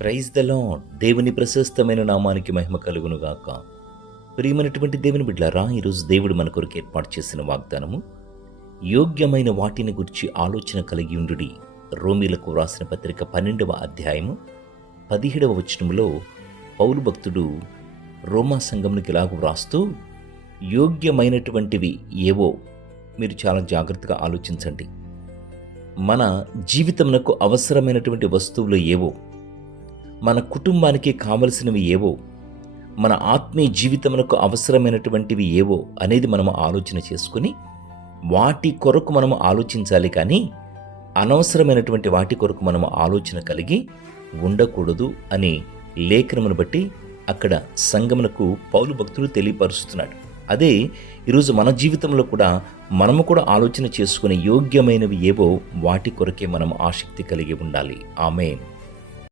Praise the lord. దేవుని ప్రశస్తమైన నామానికి మహిమ కలుగును గాక. ప్రియమైనటువంటి దేవుని బిడ్డలారా, ఈరోజు దేవుడు మన కొరకు ఏర్పాటు చేసిన వాగ్దానము, యోగ్యమైన వాటిని గురించి ఆలోచన కలిగి ఉండుడి. రోమీలకు వ్రాసిన పత్రిక 12వ అధ్యాయము 17వ వచనములో పౌలు భక్తుడు రోమా సంఘమునికి ఇలాగ వ్రాస్తూ, యోగ్యమైనటువంటివి ఏవో మీరు చాలా జాగ్రత్తగా ఆలోచించండి. మన జీవితమునకు అవసరమైనటువంటి వస్తువులు ఏవో, మన కుటుంబానికి కావలసినవి ఏవో, మన ఆత్మీయ జీవితమునకు అవసరమైనటువంటివి ఏవో అనేది మనము ఆలోచన చేసుకుని వాటి కొరకు మనము ఆలోచించాలి. కానీ అనవసరమైనటువంటి వాటి కొరకు మనము ఆలోచన కలిగి ఉండకూడదు అని లేఖనమును బట్టి అక్కడ సంఘమునకు పౌలు భక్తుడు తెలియపరుస్తున్నాడు. అదే ఈరోజు మన జీవితంలో కూడా మనము కూడా ఆలోచన చేసుకుని యోగ్యమైనవి ఏవో వాటి కొరకే మనం ఆసక్తి కలిగి ఉండాలి. ఆమేన్.